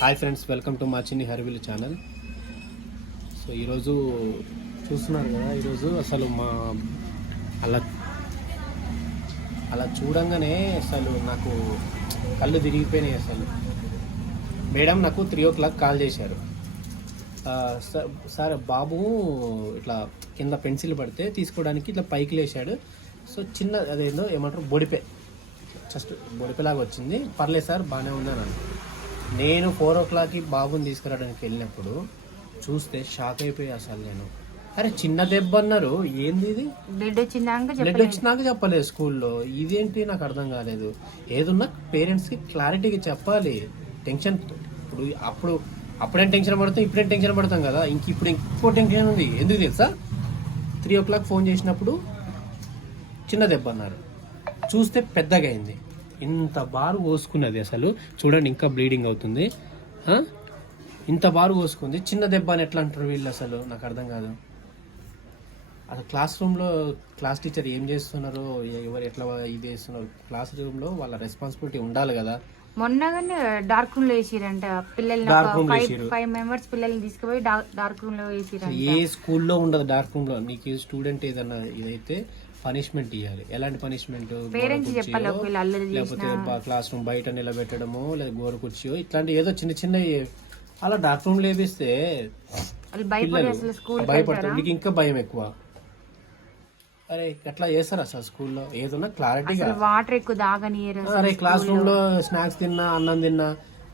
Hi friends welcome to మా చిన్ని హరివిల్ channel. So ఈరోజు చూస్తున్నారు కదా ఈరోజు అసలు మా అలా అలా చూడంగానే అసలు నాకు కళ్ళు తిరిగిపోయినాయి అసలు. మేడం నాకు త్రీ ఓ క్లాక్ కాల్ చేశారు సార్ సార్ బాబు ఇట్లా కింద పెన్సిల్ పడితే తీసుకోవడానికి ఇట్లా పైకి లేచాడు సో చిన్న అదేందో ఏమంటారు బొడిపే. జస్ట్ బొడిపేలాగా వచ్చింది. పర్లేదు సార్ బాగానే ఉన్నాను అన్న. నేను ఫోర్ ఓ క్లాక్కి బాబుని తీసుకురావడానికి వెళ్ళినప్పుడు చూస్తే షాక్ అయిపోయి అసలు నేను. అరే చిన్న దెబ్బ అన్నారు. ఏంది ఇది? బ్లడ్ వచ్చినాక చెప్పలేదు స్కూల్లో. ఇదేంటి? నాకు అర్థం కాలేదు. ఏదున్నా పేరెంట్స్కి క్లారిటీగా చెప్పాలి. టెన్షన్. ఇప్పుడు అప్పుడు అప్పుడేం టెన్షన్ పడతాం ఇప్పుడేం టెన్షన్ పడతాం కదా. ఇంక ఇప్పుడు ఇంకో టెన్షన్ ఉంది. ఎందుకు తెలుసా? త్రీ ఓ క్లాక్ ఫోన్ చేసినప్పుడు చిన్న దెబ్బ అన్నారు. చూస్తే పెద్దగా అయింది. ఇంత బారు కోసుకున్నది అసలు. చూడండి ఇంకా బ్లీడింగ్ అవుతుంది? ఇంత బారు కోసుకుంది. చిన్న దెబ్బ అని ఎట్లా అంటారు వీళ్ళు అసలు? నాకు అర్థం కాదు. అసలు క్లాస్ రూమ్లో క్లాస్ టీచర్ ఏం చేస్తున్నారు ఎవరు ఎట్లా ఇది చేస్తున్నారు క్లాస్ రూమ్లో వాళ్ళ రెస్పాన్సిబిలిటీ ఉండాలి కదా. మొన్న కానీ డార్క్ రూమ్లో వేసిరంట. పిల్లల్ని లో ఫైవ్ మెంబర్స్ పిల్లల్ని తీసుకుపోయి డార్క్ రూమ్లో వేసిరంట. ఏ స్కూల్లో ఉండదు డార్క్ రూమ్లో నీకు స్టూడెంట్ ఏదన్నా ఇదైతే పనిష్మెంట్ ఇవ్వాలి ఎలాంటి పనిష్మెంట్? లేకపోతే క్లాస్ రూమ్ బయట నిలబెట్టడమో లేదా గోర కుర్చీయో ఇట్లాంటి ఏదో చిన్న చిన్న అలా డార్క్ రూమ్ లేపిస్తే స్కూల్ భయపడతారు. మీకు ఇంకా భయం ఎక్కువ. అరే ఎట్లా చేస్తారు అసలు స్కూల్లో? ఏదన్నా క్లారిటీగా అసలు వాటర్ ఎక్కువ అరే క్లాస్ రూమ్లో స్నాక్స్ తిన్నా అన్నం తిన్నా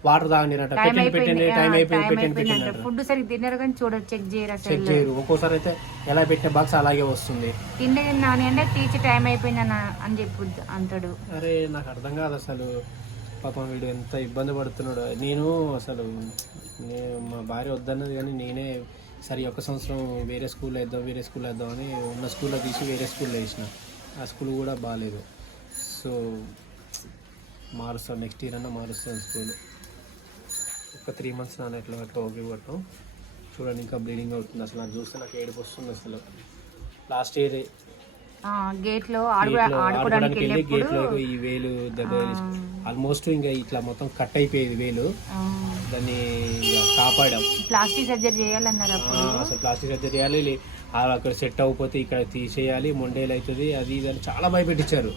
వాటర్ తాగనిరట పెట్టండి టైం అయిపోయింది. పెట్టండి పెట్టండి ఫుడ్ సరిగ్గా తిన్నారు కానీ చూడరు చెక్ చేయరు చెక్ చేయరు. ఒక్కోసారి అయితే ఎలా పెట్టిన బాక్స్ అలాగే వస్తుంది. తిండి తిన్నాను అంటే టీచర్ టైం అయిపోయింది అని అని చెప్పు అంటాడు. అరే నాకు అర్థం కాదు అసలు. పాపం వీడు ఎంత ఇబ్బంది పడుతున్నాడు. నేను అసలు నేను మా భార్య వద్దన్నది కానీ నేనే సరే ఈ ఒక్క సంవత్సరం వేరే స్కూల్లో వేద్దాం వేరే స్కూల్లో వేద్దాం అని ఉన్న స్కూల్లో తీసి వేరే స్కూల్లో వేసిన. ఆ స్కూల్ కూడా బాగాలేదు సో మారుస్తాను నెక్స్ట్ ఇయర్ అన్నా మారుస్తాను స్కూల్. ఒక త్రీ మంత్స్ నాన్న ఎట్లా ఎట్లా ఓకే చూడండి ఇంకా బ్లీడింగ్ అవుతుంది అసలు. నాకు చూస్తే నాకు ఏడుపు వస్తుంది అసలు. లాస్ట్ ఇయర్ గేట్లో ఆడుకోవడానికి వెళ్ళినప్పుడు గేట్లో ఈ వేలు ఆల్మోస్ట్ ఇంకా ఇట్లా మొత్తం కట్ అయిపోయేది వేలు. దాన్ని కాపాడాం. ప్లాస్టిక్ సర్జరీ చేయాలన్నారు అసలు ప్లాస్టిక్ సర్జరీ చేయాలి. లే- అక్కడ సెట్ అవ్వకపోతే ఇక్కడ తీసేయాలి మొండేలు అవుతుంది అది ఇది అని చాలా భయపెట్టించారు.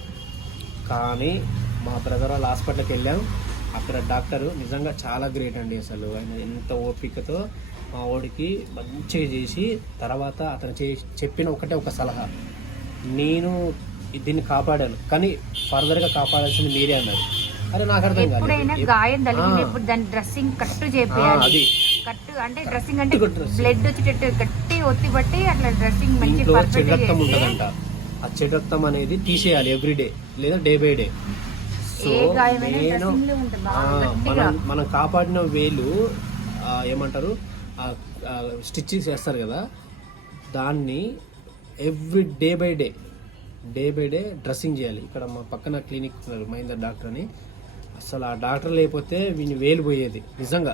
కానీ మా బ్రదర్ వాళ్ళ హాస్పిటల్కి వెళ్ళాం. అక్కడ డాక్టర్ నిజంగా చాలా గ్రేట్ అండి అసలు. ఆయన ఎంత ఓపికతో మా వాడికి మంచిగా చేసి తర్వాత అతను చే చెప్పిన ఒకటే ఒక సలహా. నేను దీన్ని కాపాడాను. కానీ ఫర్దర్గా కాపాడాల్సింది మీరే అన్నారు. అరే నాకు అర్థం కాలేదు. గాయం తగిలినప్పుడు దాని డ్రెస్సింగ్ కట్టు ఆ, చేపేయాలి. అది. కట్టు అంటే డ్రెస్సింగ్ అంటే. బ్లడ్ వచ్చేటట్టు గట్టి ఒత్తి పట్టి అట్లా డ్రెస్సింగ్ మంచి చెడు రక్తం ఉంటుందంట. ఆ చెడు రక్తం అనేది తీసేయాలి ఎవ్రీ డే లేదా డే బై డే సో నేను మనం మనం కాపాడిన వేలు ఏమంటారు స్టిచ్చింగ్ చేస్తారు కదా దాన్ని every day by day day by day dressing చేయాలి. ఇక్కడ మా పక్కన క్లినిక్ ఉన్నారు మహేందర్ డాక్టర్ అని. అసలు ఆ డాక్టర్ లేకపోతే వీని వేలు పోయేది నిజంగా.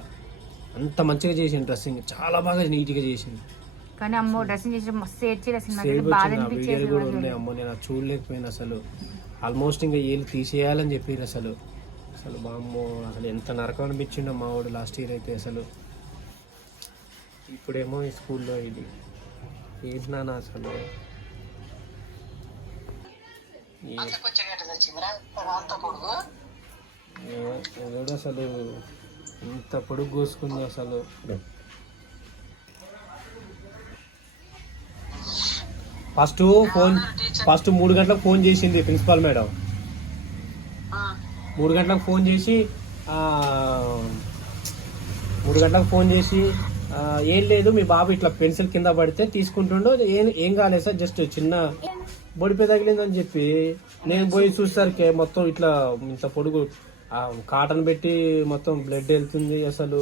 అంత మంచిగా చేసింది డ్రెస్సింగ్ చాలా బాగా నీట్గా చేసింది కానీ అమ్మో డ్రెస్సింగ్ చేసి మస్తు ఏడ్చి అసలు బాధ అనిపించేది కూడా ఉన్నాయి అమ్మో నేను చూడలేకపోయినా అసలు. ఆల్మోస్ట్ ఇంకా ఏళ్ళు తీసేయాలని చెప్పారు అసలు. అసలు మా అమ్మో అసలు ఎంత నరకం అనిపించిండో మా వాడు లాస్ట్ ఇయర్ అయితే అసలు. ఇప్పుడేమో ఈ స్కూల్లో ఇది. ఏంటి నాన్న అసలు? ఎవడు అసలు ఇంత పొడుగు కోసుకుంది అసలు. ఫస్ట్ ఫోన్ ఫస్ట్ మూడు గంటలకు ఫోన్ చేసింది ప్రిన్సిపాల్ మేడం. మూడు గంటలకు ఫోన్ చేసి మూడు గంటలకు ఫోన్ చేసి ఏం లేదు మీ బాబు ఇట్లా పెన్సిల్ కింద పడితే తీసుకుంటుండో ఏం ఏం కాలేదు సార్ జస్ట్ చిన్న బొడిపే తగిలిందని చెప్పి నేను పోయి చూసరికి మొత్తం ఇట్లా ఇంత పొడుగు కాటన్ పెట్టి మొత్తం బ్లడ్ వెళ్తుంది అసలు.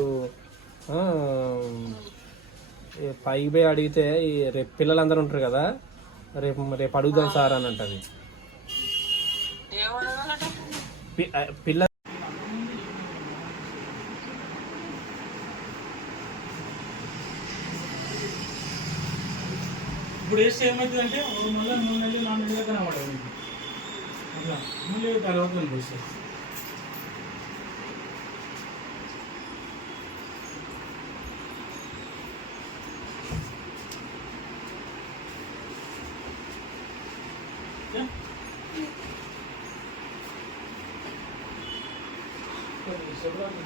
పైకి పోయి అడిగితే ఈ రేపు పిల్లలందరూ ఉంటారు కదా రేపు రేపు అడుగుదాం సార్ అని అంటది. పిల్ల ఇప్పుడు వేస్తే ఏమవుతుందంటే మళ్ళీ మూడు నెలలు నాలుగు నెలలు కనబడదు మీకు అట్లా. నెలలు తర్వాత అనిపిస్తుంది சொல்றாங்க